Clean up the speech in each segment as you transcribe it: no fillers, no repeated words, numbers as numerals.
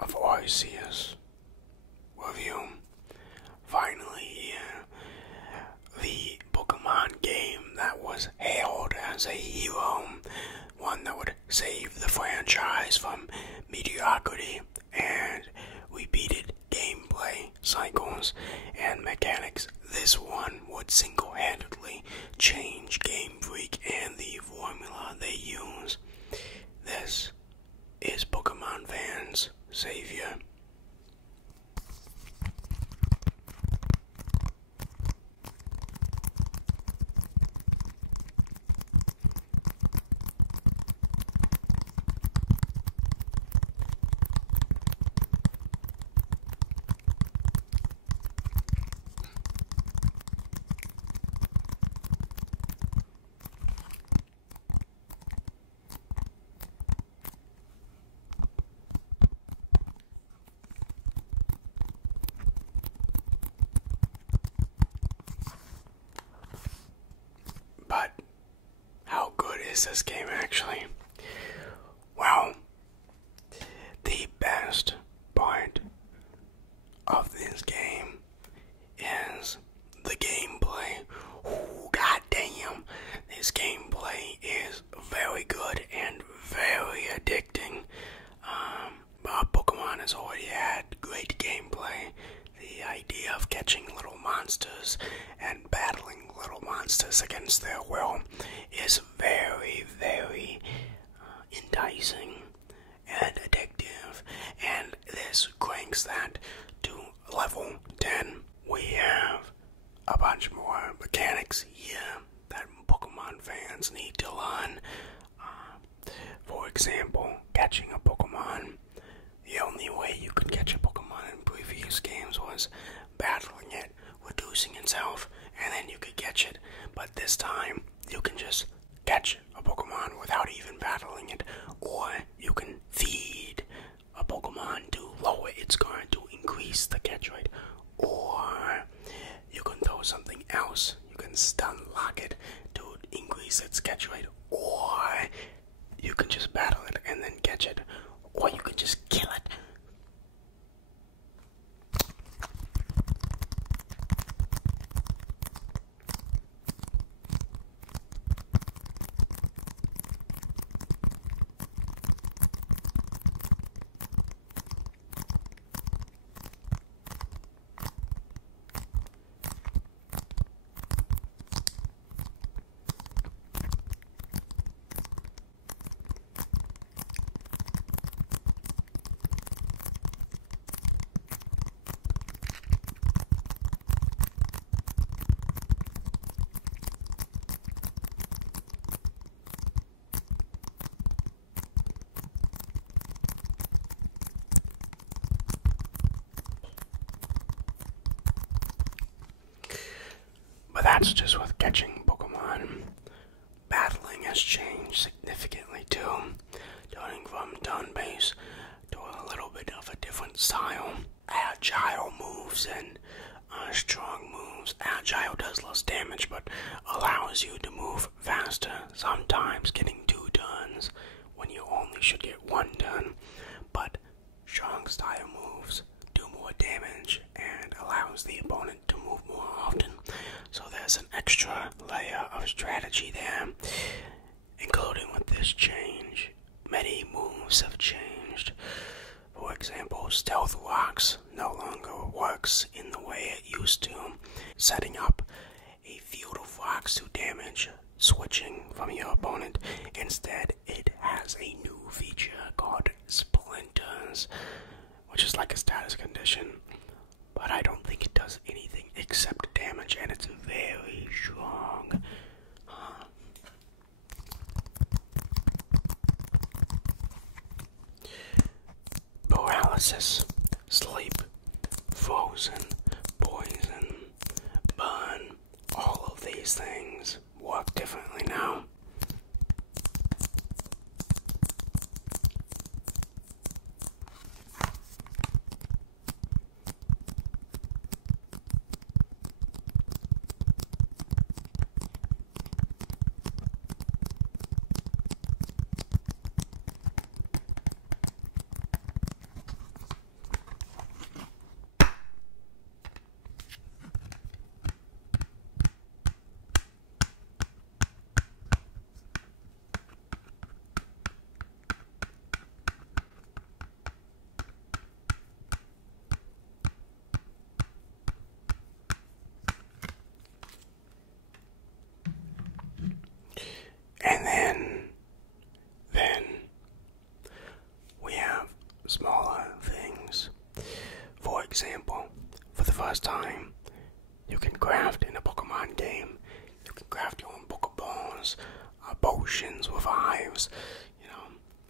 of Arceus review. Finally here, the Pokemon game that was hailed as a hero, one that would save the franchise from mediocrity and repeated gameplay cycles and mechanics. This one would single-handedly change Gamefreak and the formula they use. This is Pokemon fans' savior. But how good is this game actually? Well, the best part of this game is the gameplay. Ooh, goddamn, this gameplay is very good and very addicting. Pokemon has already had great gameplay. The idea of catching little monsters and battling little monsters against their will is very, very enticing and addictive, and this cranks that to level 10. We have a bunch more mechanics here that Pokemon fans need to learn. For example, catching a Pokemon. The only way you could catch a Pokemon in previous games was battling it, reducing its health, and then you could catch it. But this time, you can just catch a Pokemon without even battling it, or you can feed a Pokemon to lower its guard to increase the catch rate, or you can throw something else. You can stun lock it to increase its catch rate, or you can just battle it and then catch it, or you can just kill it. But that's just with catching Pokemon. Battling has changed significantly too, turning from turn-based to a little bit of a different style. Agile moves and strong moves. Agile does less damage but allows you to move faster, sometimes getting 2 turns when you only should get 1 turn. But strong style moves do more damage and allows the opponent to move more often. So there's an extra layer of strategy there, including with this change. Many moves have changed. For example, Stealth Rocks no longer works in the way it used to, setting up a field of rocks to damage switching from your opponent. Instead, it has a new feature called Splinters, which is like a status condition, but I don't think it does anything except damage, and it's very strong. Paralysis, sleep, frozen, poison, burn, all of these things work differently now. example, for the first time, you can craft in a Pokemon game. You can craft your own Pokeballs, potions, revives,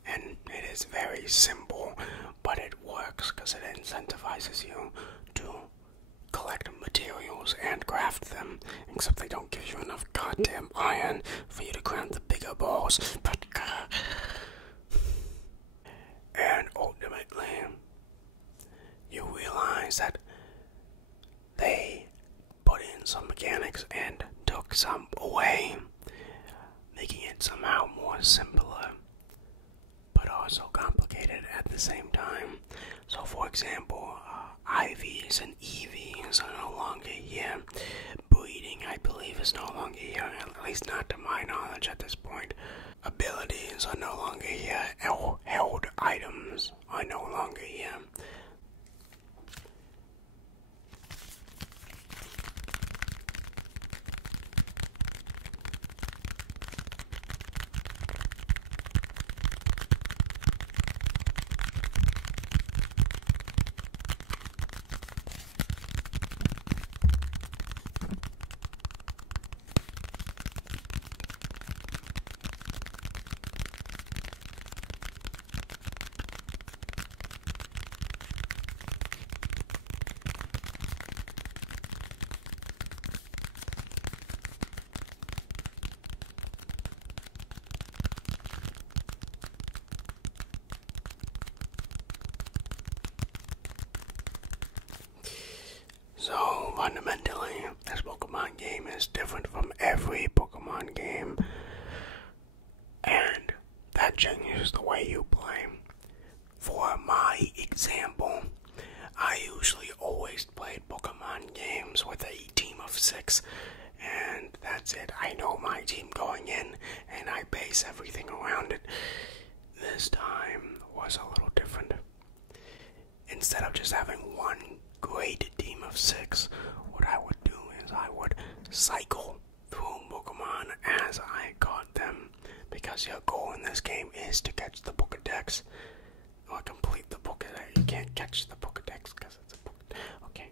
and it is very simple, but it works because it incentivizes you to collect materials and craft them, except they don't give you enough goddamn iron for you to craft the bigger balls. And ultimately, you realize that they put in some mechanics and took some away, making it somehow more simpler, but also complicated at the same time. So, for example, IVs and EVs are no longer here. Breeding, I believe, is no longer here, at least not to my knowledge at this point. Abilities are no longer here. Held items are no longer here. So, fundamentally, this Pokemon game is different from every Pokemon game, and that changes the way you play. For my example, I usually always played Pokemon games with a team of 6, and that's it. I know my team going in, and I base everything around it. This time was a little different. Instead of just having one great team of 6, what I would do is I would cycle through Pokemon as I caught them, because your goal in this game is to catch the pokedex, or complete the pokedex. You can't catch the pokedex because it's a pokedex. Okay,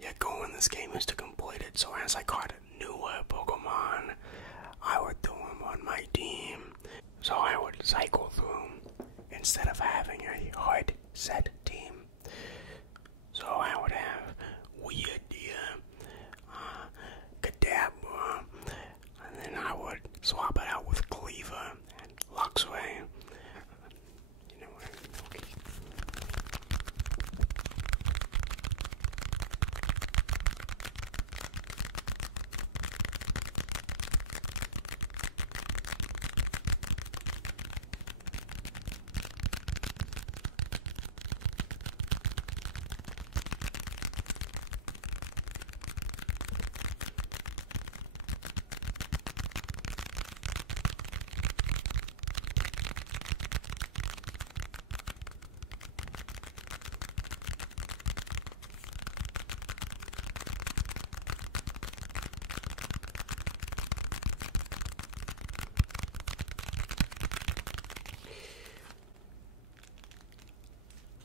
your goal in this game is to complete it, so as I caught newer Pokemon, I would throw them on my team, so I would cycle through them instead of having a hard set team. So I would have Weirdia, Kadabra, and then I would swap it out with Cleaver and Luxray. You know what I mean? Okay.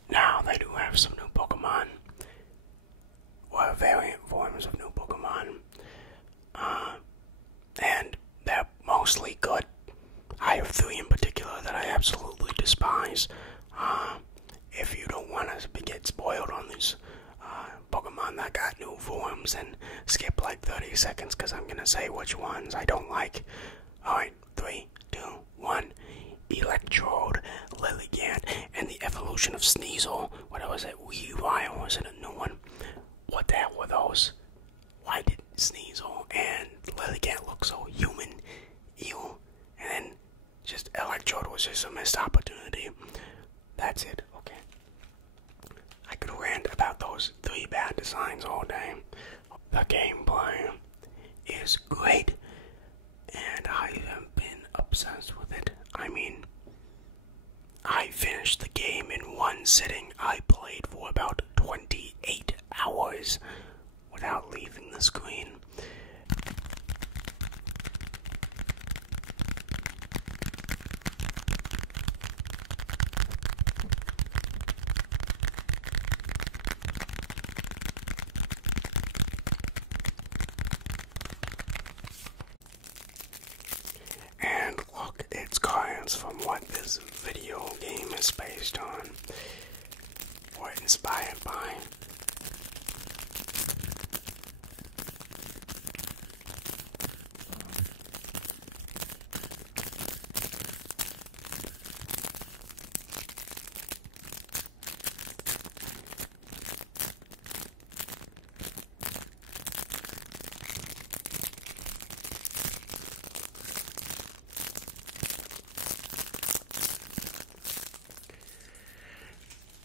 Now they do have some new Pokemon, or variant forms of new Pokemon, and they're mostly good. I have 3 in particular that I absolutely despise. If you don't want to get spoiled on these Pokemon that got new forms, and skip like 30 seconds, because I'm going to say which ones I don't like. Alright, 3, 2, 1. Electrode, Lilligant, and the evolution of Sneasel. What was it? Weavile, was it a new one? What the hell were those? Why did Sneasel and Lilligant look so human? Ew. And then just Electrode was just a missed opportunity. That's it, okay. I could rant about those 3 bad designs all day. The gameplay is great, and I have been obsessed with it. I mean, I finished the game in one sitting. I played for about 28 hours without leaving the screen. elements from what this video game is based on, or inspired by.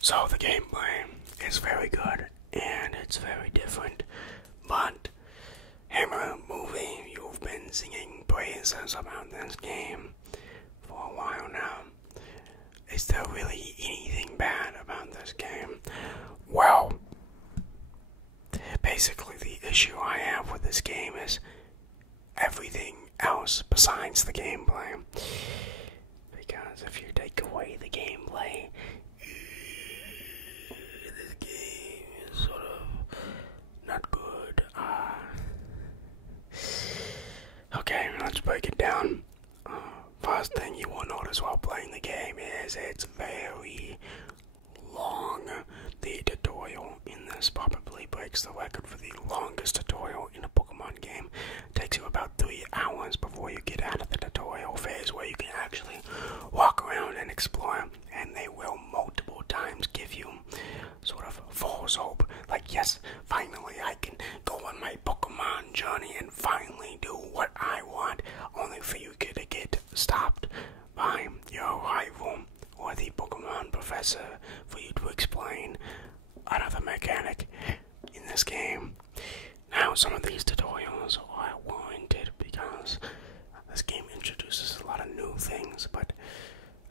So the gameplay is very good, and it's very different, but Hammer Movie, you've been singing praises about this game for a while now. Is there really anything bad about this game? Well, basically the issue I have with this game is everything else besides the gameplay. Because if you take away the gameplay, this game is sort of not good. Okay, let's break it down. First thing you will notice while playing the game is it's very long. The tutorial in this probably breaks the record for the longest tutorial in a Pokemon game. It takes you about 3 hours before you get out of the tutorial phase where you can actually walk around and explore, and they will multiple times give you sort of false hope. Like, yes, finally I can go on my Pokemon journey and finally do what I want, only for you to get stopped by your rival or the Pokemon professor for you to explain another mechanic in this game. Now, some of these tutorials are warranted because this game introduces a lot of new things, but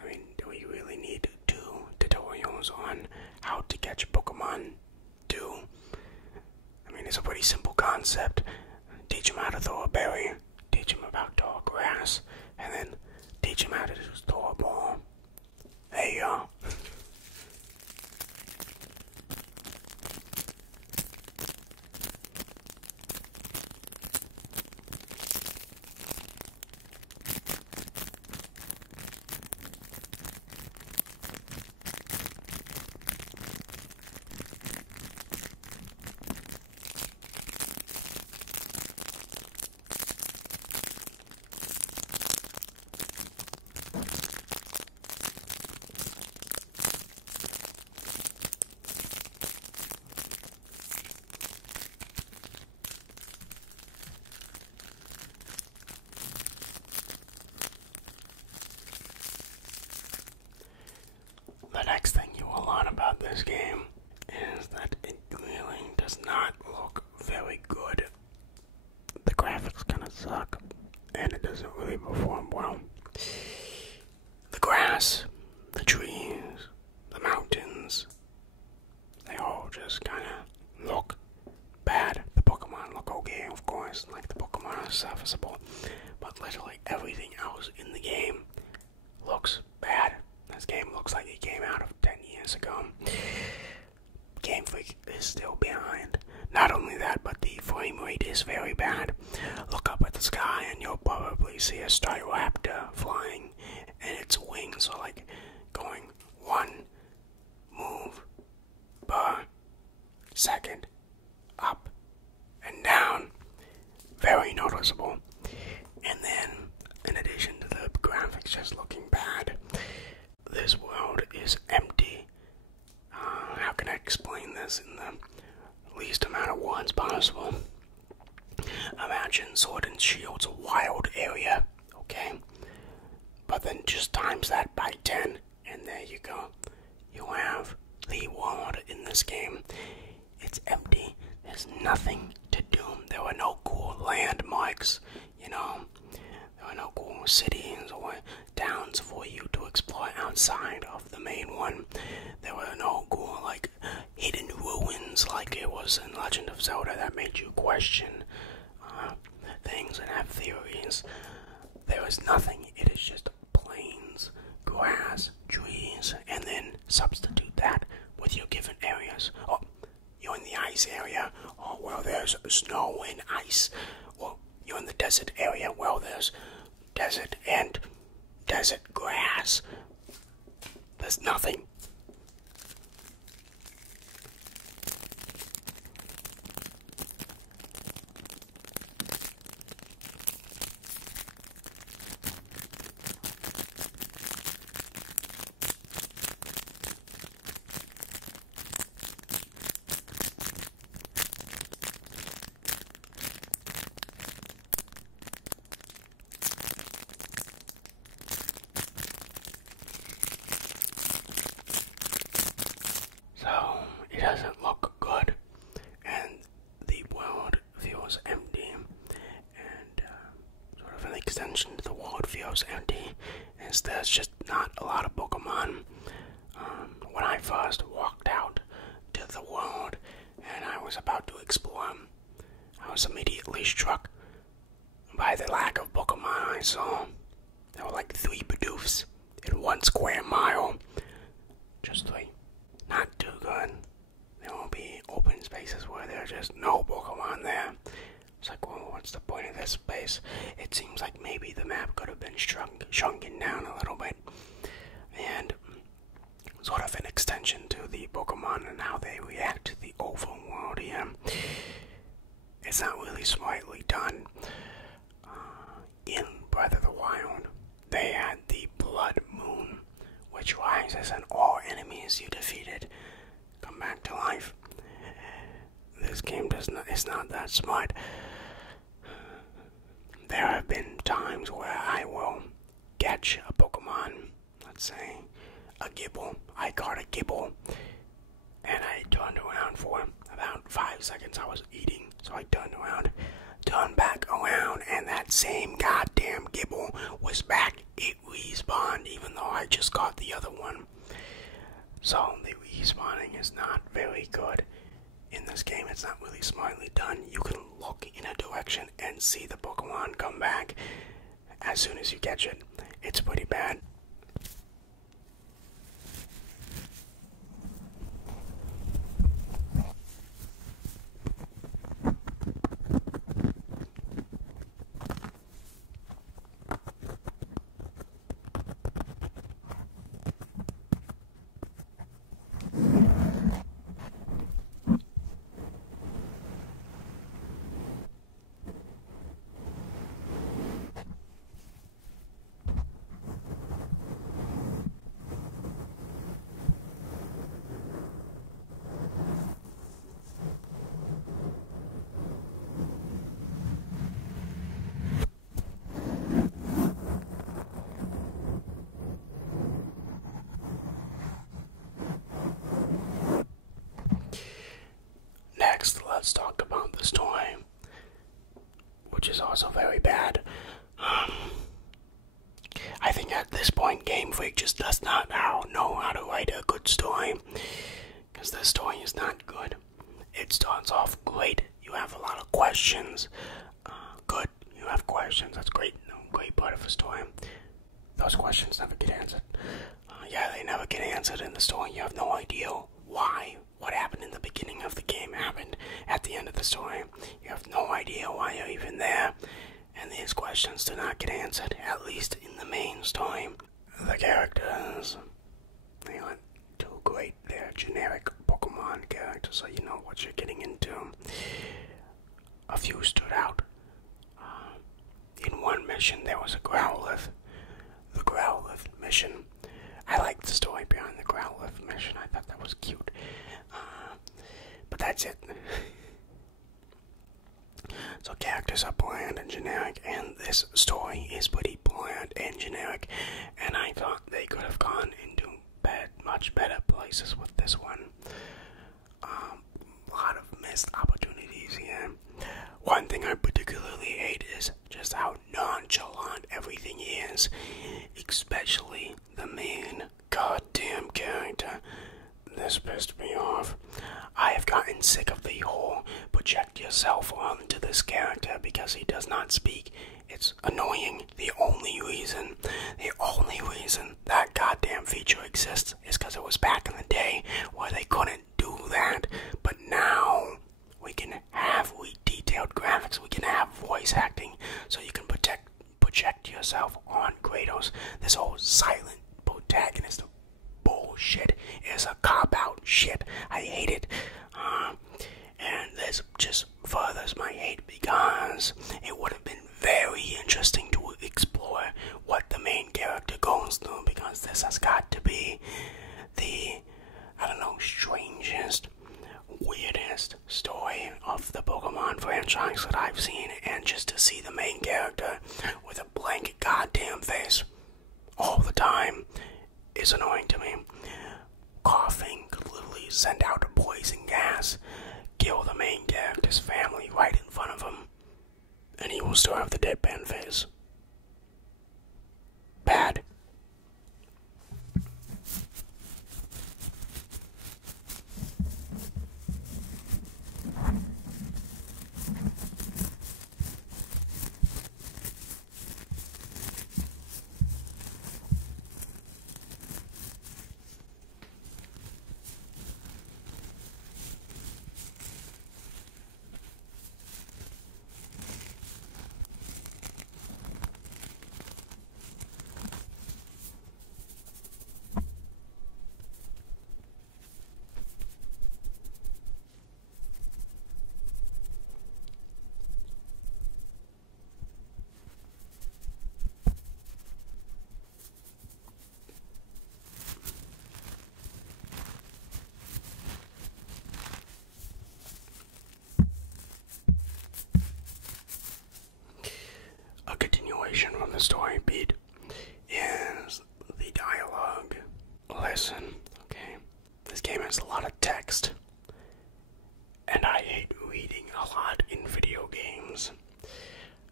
I mean, do we really need 2 tutorials on how to catch Pokemon 2? I mean, it's a pretty simple concept. Teach them how to throw a berry, teach them about tall grass, and then teach them how to throw a ball. There you go. The next thing you will learn about this game is that it really does not look very good. The graphics kind of suck, and it doesn't really perform well. The grass, the trees, the mountains, they all just kind of look bad. The Pokemon look okay, of course, like the Pokemon are serviceable, but literally everything else in the game looks bad. This game looks like it came out of 10 years ago. Gamefreak is still behind. Not only that, but the frame rate is very bad. Look up at the sky and you'll probably see a Staraptor flying, and its wings are like going 1 move per second up and down. Very noticeable. And then, in addition to the graphics just looking bad, this world is empty. How can I explain this in the least amount of words possible? Imagine Sword and Shield's wild area, okay? But then just times that by 10, and there you go. You have the world in this game. It's empty. There's nothing to do. There are no cool landmarks, you know. There are no cool cities or towns for you to explore outside of the main one. There were no cool, like, hidden ruins like it was in Legend of Zelda that made you question things and have theories. There is nothing. It is just plains, grass, trees, and then substitute that with your given areas. Oh, you're in the ice area. Oh, well, there's snow and ice. Well, you're in the desert area. Well, there's desert and desert grass. yes, there's nothing. So, it doesn't look good, and the world feels empty, and sort of an extension to the world feels empty, is there's just not a lot of Pokemon. When I first walked out to the world, and I was about to explore, I was immediately struck by the lack of Pokemon I saw. There were like 3 Bidoofs in 1 square mile. Just 3. Not too good. There will be open spaces where there are just no Pokemon there. It's like, well, what's the point of this space? It seems like maybe the map could have been shrunken down a little bit. And sort of an extension to the Pokemon and how they react to the overworld here. It's not really smartly done. In Breath of the Wild, they had the Blood Moon, which rises and all enemies you defeated come back to life. This game is not that smart. There have been times where I will catch a Pokemon, let's say a Gibble. I caught a Gibble, and I turned around for about 5 seconds. I was eating, so I turned back around, and that same goddamn Gibble was back. It respawned, even though I just caught the other one. So the respawning is not very good in this game. It's not really smartly done. You can look in a direction and see the Pokemon come back as soon as you catch it. It's pretty bad. Next, let's talk about the story, which is also very bad. I think at this point, Gamefreak just does not know how to write a good story, because the story is not good. It starts off great. You have a lot of questions. Good. You have questions. That's great. Great part of the story. Those questions never get answered. Yeah, they never get answered in the story. You have no idea why. What happened in the beginning of the game happened at the end of the story. You have no idea why you're even there. And these questions do not get answered, at least in the main story. The characters, they aren't too great. They're generic Pokemon characters, so you know what you're getting into. A few stood out. In one mission, there was a Growlithe. The Growlithe mission. I liked the story behind the Growlithe mission. I thought that was cute. But that's it. So characters are bland and generic, and this story is pretty bland and generic, and I thought they could have gone into much better places with this one. A lot of missed opportunities here. One thing I particularly hate is just how nonchalant everything is, especially the main goddamn character. This pissed me off. I have gotten sick of the whole project yourself onto this character because he does not speak. It's annoying. The only reason that goddamn feature exists is because it was back in the day where they couldn't do that. But now we can have detailed graphics, we can have voice acting, so you can project yourself on Kratos. This whole silent franchise that I've seen, and just to see the main character with a blank goddamn face all the time is annoying to me. Coughing could literally send out a poison gas, kill the main character's family right in front of him, and he will still have the deadpan face. Bad. A continuation from the story beat is the dialogue. Listen, okay, this game has a lot of text, and I hate reading a lot in video games.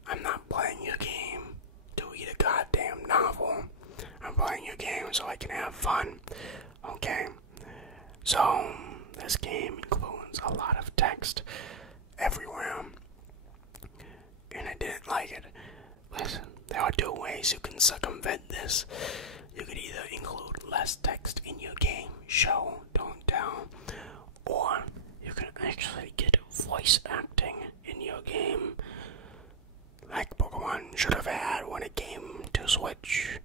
I'm not playing a game to read a goddamn novel. I'm playing a game so I can have fun, okay? So, this game includes a lot of text everywhere, and I didn't like it. Listen, there are two ways you can circumvent this. You could either include less text in your game, show, don't tell, or you can actually get voice acting in your game, like Pokemon should have had when it came to Switch,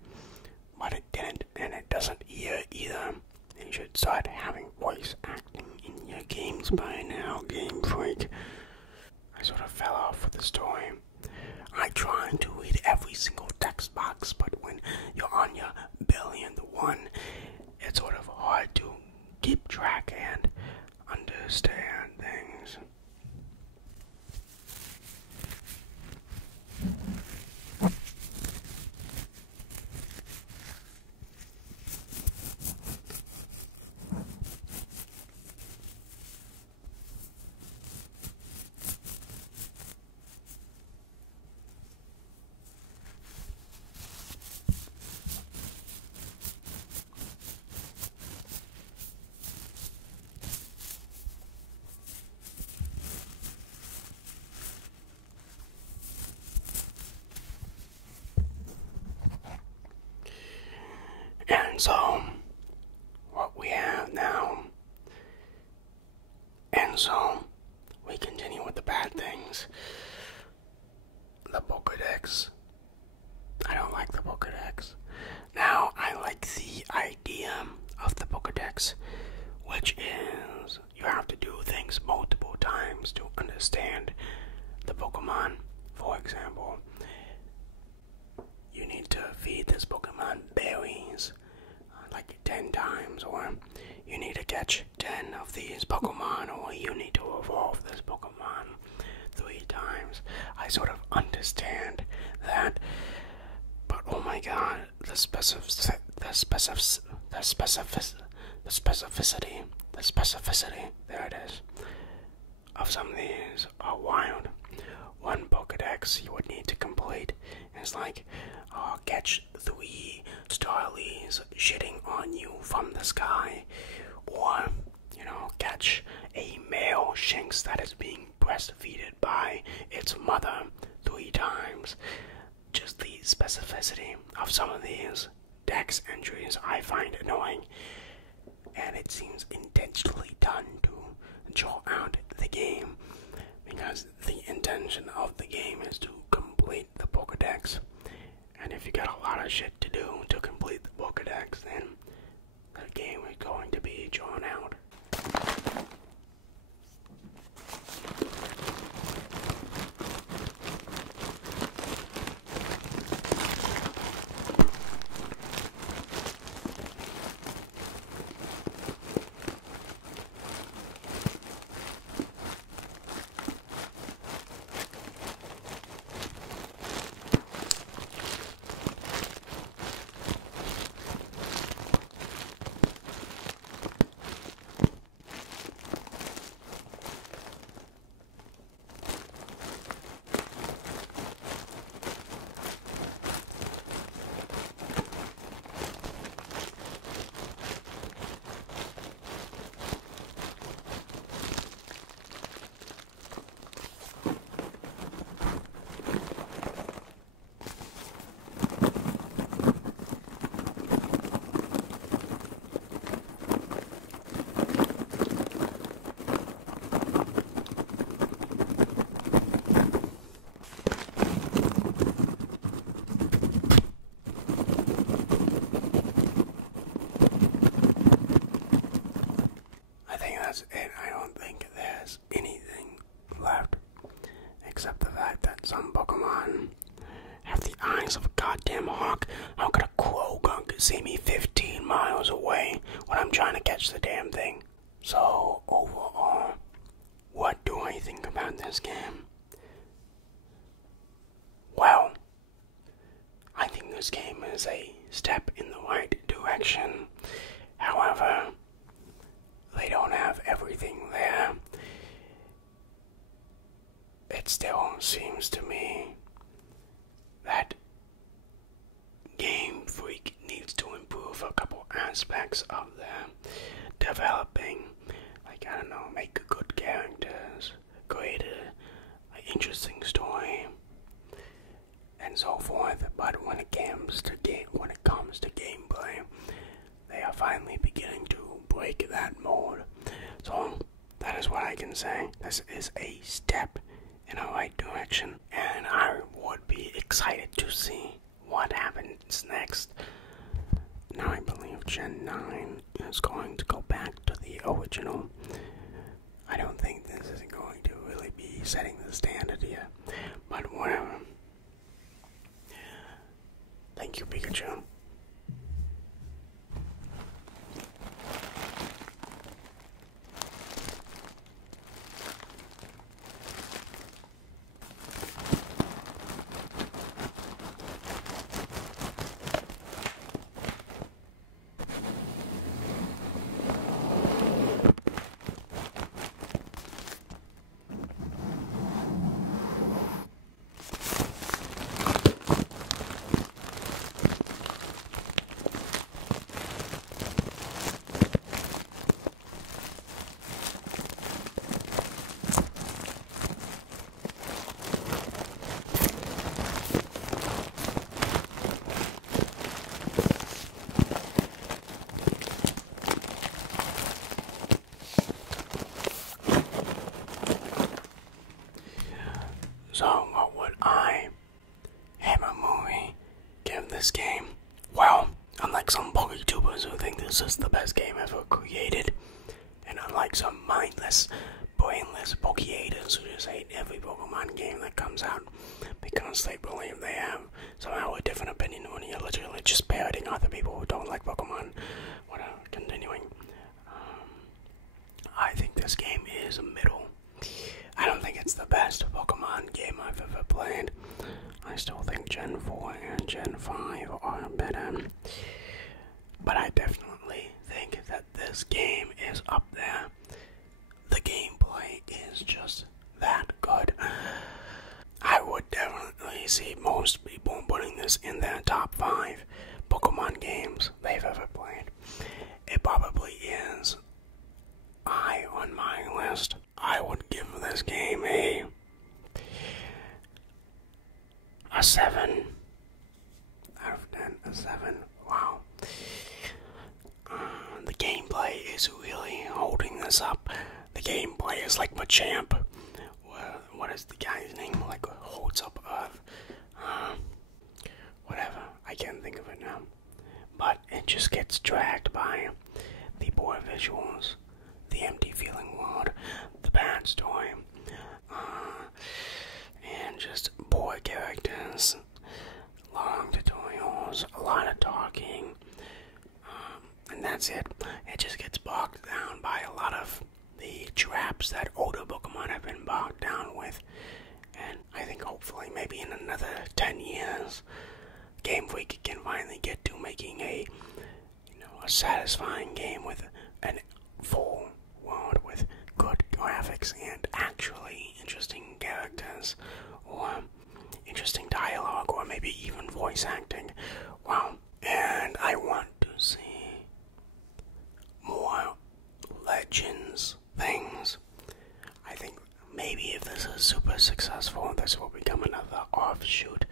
but it didn't, and it doesn't here either. You should start having voice acting in your games by now, Gamefreak. I sort of fell off with the story. I try to read every single text box, but when you're on your billionth one, it's sort of hard to keep track and understand things. And so, what we have now, and so, we continue with the bad things. The pokedex. I don't like the pokedex. Now, I like the idea of the pokedex, which is you have to do things multiple times to understand the Pokemon. For example, you need to feed this Pokemon berries like 10 times, or you need to catch 10 of these Pokemon, or you need to evolve this Pokemon 3 times. I sort of understand that, but oh my god, the specificity, there it is, of some of these are wild. One Pokedex you would need to complete is like, catch 3 Starlies shitting on you from the sky, or, catch a male Shinx that is being breastfeeded by its mother 3 times. Just the specificity of some of these dex entries I find annoying, and it seems intentionally done to draw out the game, because the intention of the game is to complete the Pokedex. And if you got a lot of shit to do to complete the Pokedex, then the game is going to be drawn out. that's it. I don't think there's anything left. Except the fact that some Pokemon have the eyes of a goddamn hawk. How could a Croagunk see me 15 miles away when I'm trying to catch the damn thing? So, overall, what do I think about this game? Well, I think this game is a step in the right direction. However, they don't have everything there. It still seems to me that Gamefreak needs to improve a couple aspects of their developing. Like, I don't know, make good characters, create an interesting story, and so forth. But when it comes to gameplay, they are finally beginning to break that mold. So that is what I can say. This is a step in the right direction, and I would be excited to see what happens next. Now I believe Gen 9 is going to go back to the original. I don't think this is going to really be setting the standard here, but whatever. Thank you, Pikachu. So, what would I, Hammer Movie, give this game? Well, unlike some PokeTubers who think this is the best game ever created, and unlike some mindless, brainless Pokeators who just hate every Pokemon game that comes out because they believe they have somehow a different opinion when you're literally just parroting other people who don't like Pokemon. Whatever, continuing. I think this game is a middle. I don't think it's the best Pokemon game I've ever played. I still think Gen 4 and Gen 5 are better. But I definitely think that this game is up there. The gameplay is just that good. I would definitely see most people putting this in their top 5 Pokemon games they've ever played. It probably is high on my list. I would give this game a 7 out of 10. A 7. Wow. The gameplay is really holding this up. The gameplay is like Machamp. What is the guy's name? Like, holds up Earth. Whatever. I can't think of it now. But it just gets dragged by the poor visuals, the empty feeling world, the bad story, and just poor characters, long tutorials, a lot of talking, and that's it. It just gets bogged down by a lot of the traps that older Pokemon have been bogged down with, and I think hopefully maybe in another 10 years, Gamefreak can finally get to making a satisfying game with a full world with good graphics and actually interesting characters, or interesting dialogue, or maybe even voice acting. Wow. And I want to see more Legends things. I think maybe if this is super successful, this will become another offshoot.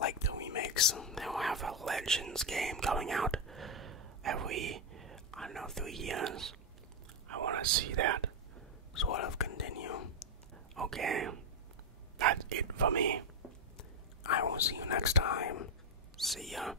Like the remakes, they'll have a Legends game coming out every, 3 years. I want to see that sort of continue. Okay, that's it for me. I will see you next time. See ya.